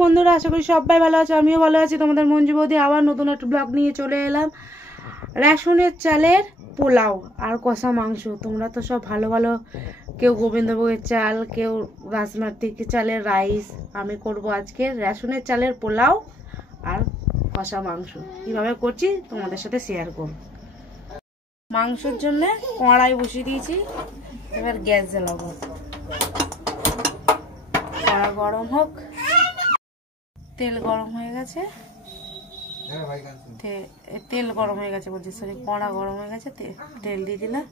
বন্ধুরা, আশা করি সবাই ভালো আছো, আমিও ভালো আছি। তোমাদের মঞ্জু বৌদি আবার নতুন একটা ব্লগ নিয়ে চলে এলাম। রেশনের চালের পোলাও আর কষা মাংস। তোমরা তো সব ভালো ভালো, কেউ গোবিন্দভোগের চাল, কেউ বাসমতি চালের রাইস। আমি করব আজকে রেশনের চালের পোলাও আর কষা মাংস। কীভাবে করছি তোমাদের সাথে শেয়ার করব। মাংসের জন্য কড়াই বসিয়ে দিয়েছি, এবার গ্যাস জ্বালাবো। কড়া গরম হোক। তেল গরম হয়ে গেছে, তেল গরম হয়ে গেছে বলছি, সরি, কড়া গরম হয়ে গেছে। তেল দিয়ে দিলাম।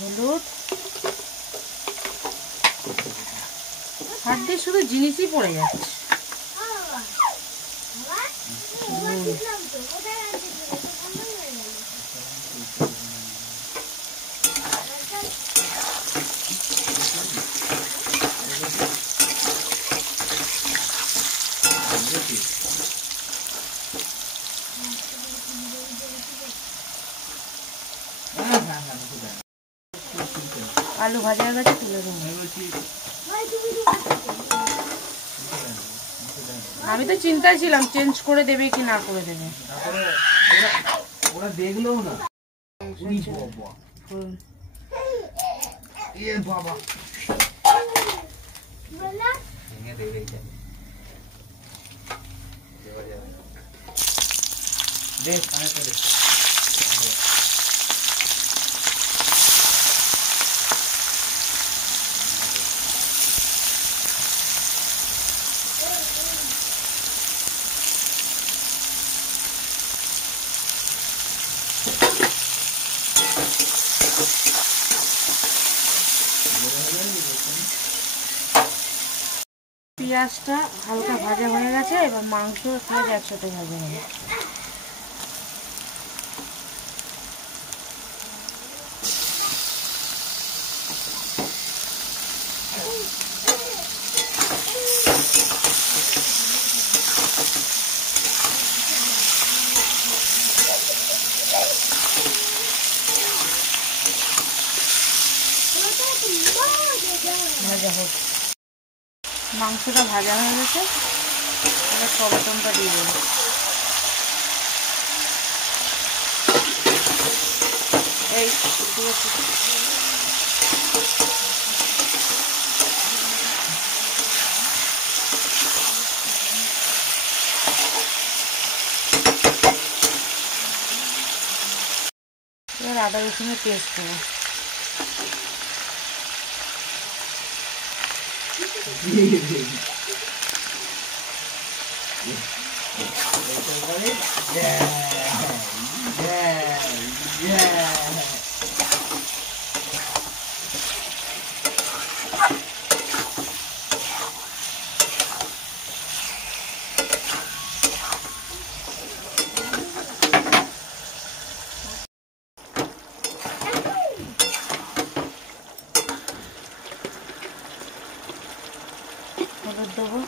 হলুদ, হাত দিয়ে শুধু জিনিসই পড়ে যাচ্ছে। আলু ভাজা হয়ে গেছে, তুলে দেবো। আমি তো চিন্তায় ছিলাম চেঞ্জ করে দেবে কি না করে দেবে। ওরা দেখলো না। বাবা দেখ পেঁয়াজটা হালকা ভাজা হয়ে গেছে, এবার মাংস পেঁয়াজ একসাথে ভাজা হবে। ভাজা হোক। মাংসটা ভাজা হয়ে গেছে, এবার টমেটোটা দিয়ে দেবো। এই এবার আদা রসুনের পেস্ট দেবো। হলুদ দেবো,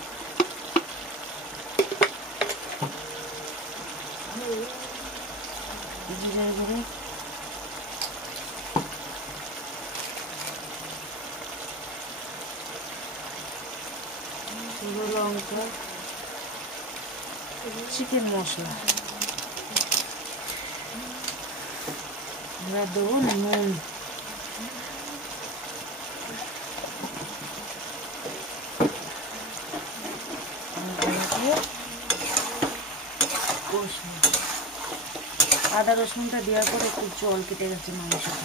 জিরে গুঁড়ো, শুকনো লঙ্কা, চিকেন মশলা, এবার দেবো নুন, আদা রসুনটা দেওয়ার পর একটু জল কেটে গেছে মাংসটা।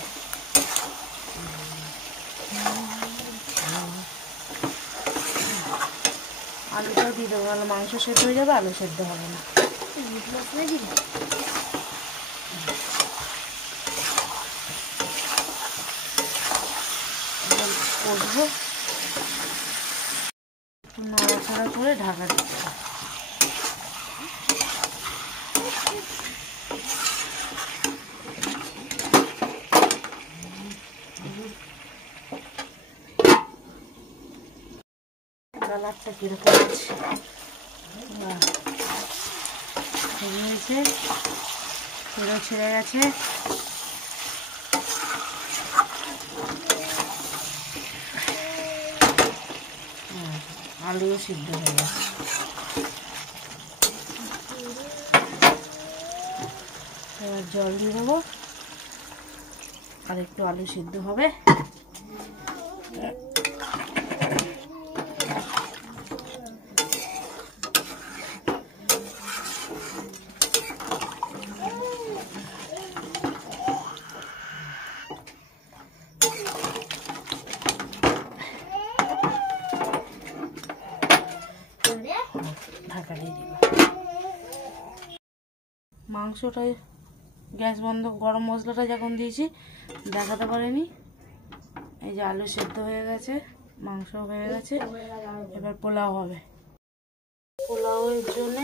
আলুটাও দিয়ে দেবো, মাংস সেদ্ধ হয়ে যাবে, আলু সেদ্ধ হবে না। করবো, একটু নাড়াচাড়া করে ঢাকা দিতে হবে। কালারটা কিরকম আছে হয়েছে, তেলও ছেড়ে গেছে। আলুও সিদ্ধ হয়ে গেছে। এবার জল দিয়ে দেবো, আর একটু আলু সিদ্ধ হবে। ঢাকা দিয়ে দিব। মাংসটাই গ্যাস বন্ধ, গরম মশলাটা যখন দিয়েছি দেখাতে পারিনি। এই যে আলু সেদ্ধ হয়ে গেছে, মাংস হয়ে গেছে, এবার পোলাও হবে। পোলাওয়ের জন্যে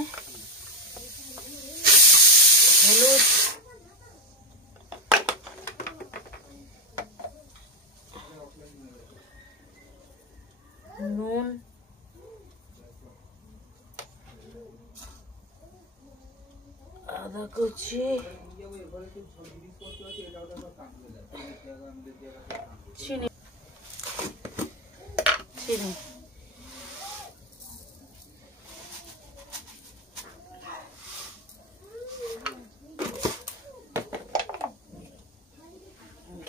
হলুদ, নুন, আদা কুচি, চিনি,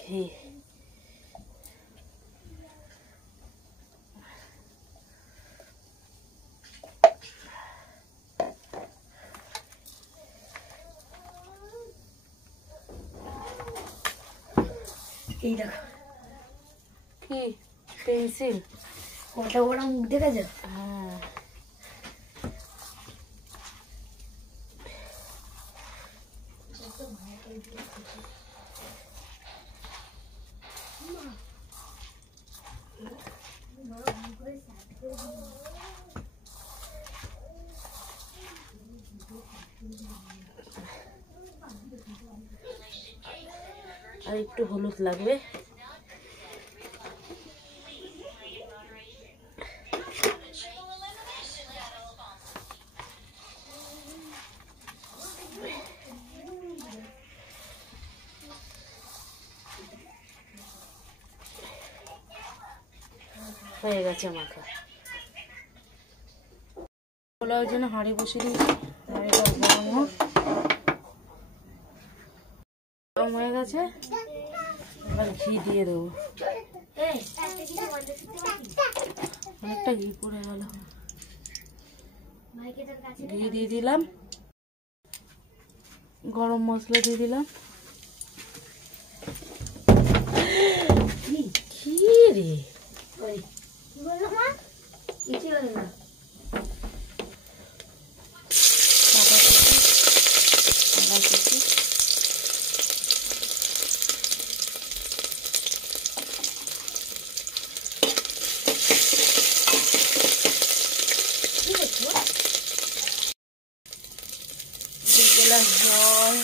ঘি, এই দেখো কি পেন্সিল, কটা বড় মুখ দেখা যায়। হ্যাঁ, আর একটু হলুদ লাগবে। হয়ে গেছে মাখা। পোলাওর জন্য হাঁড়ি বসিয়ে দিয়েছি, হাঁড়িটা গরম হোক। গরম হয়ে গেছে, এবার ঘি দিয়ে দেবো। অনেকটা ঘি পড়ে গেল। ঘি দিয়ে দিলাম, গরম মশলা দিয়ে দিলাম। কি রে জল,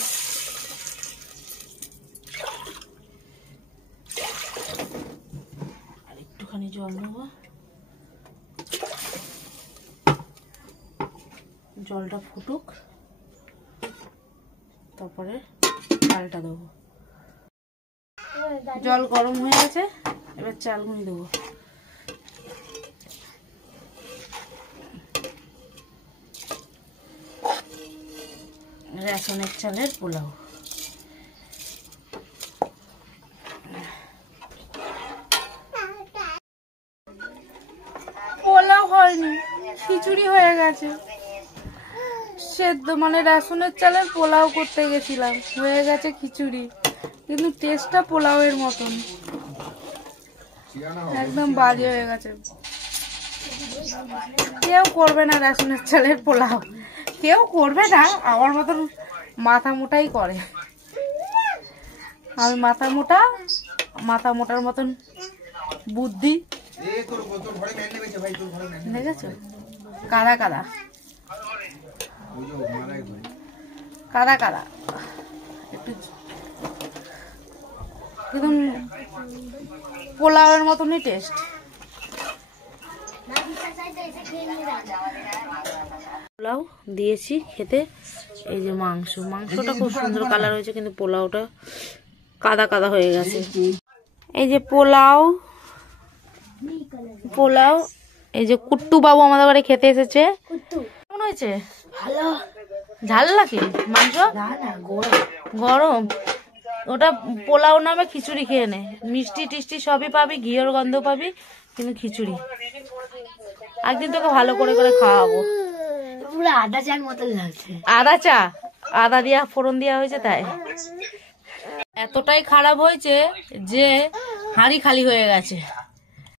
আর একটুখানি জল নেবো। জলটা ফুটুক, তারপরে চালটা দেবো। জল গরম হয়ে গেছে, এবার চালগুনি দেবো। রেশনের চালের পোলাও। পোলাও হয়নি, খিচুড়ি হয়ে গেছে। সেদ্ধ মানে রেশনের চালের পোলাও করতে গেছিলাম, হয়ে গেছে খিচুড়ি, কিন্তু টেস্টটা পোলাওয়ের মতন, একদম বাজে হয়ে গেছে। কেউ করবে না রেশনের চালের পোলাও, কেউ করবে না, আমার মতন মাথা মোটাই করে। আমি মাথা মোটার মতন বুদ্ধি, দেখেছো? কাদা কাদা কাদা কাদা, একটু একদম পোলাওয়ের মতনই টেস্ট। পোলাও দিয়েছি খেতে। এই যে মাংসটা খুব সুন্দর কালার হয়েছে, কিন্তু পোলাওটা কাদা কাদা হয়ে গেছে। এই যে পোলাও, এই যে কুট্টু বাবু আমাদের বাড়ি খেতে এসেছে। কেমন হয়েছে? ভালো। ঝাল লাগে মাংস? গরম। ওটা পোলাও নামে খিচুড়ি খেয়ে নে, মিষ্টি টিষ্টি সবই পাবি, ঘিয়ের গন্ধ পাবি, কিন্তু খিচুড়ি। একদিন তোকে ভালো করে করে খাওয়াবো। আদা চার মতো লাগছে। আদা চা, আদা দিয়া ফোড়ন দেওয়া হয়েছে তাই। এতটাই খারাপ হয়েছে যে হাঁড়ি খালি হয়ে গেছে।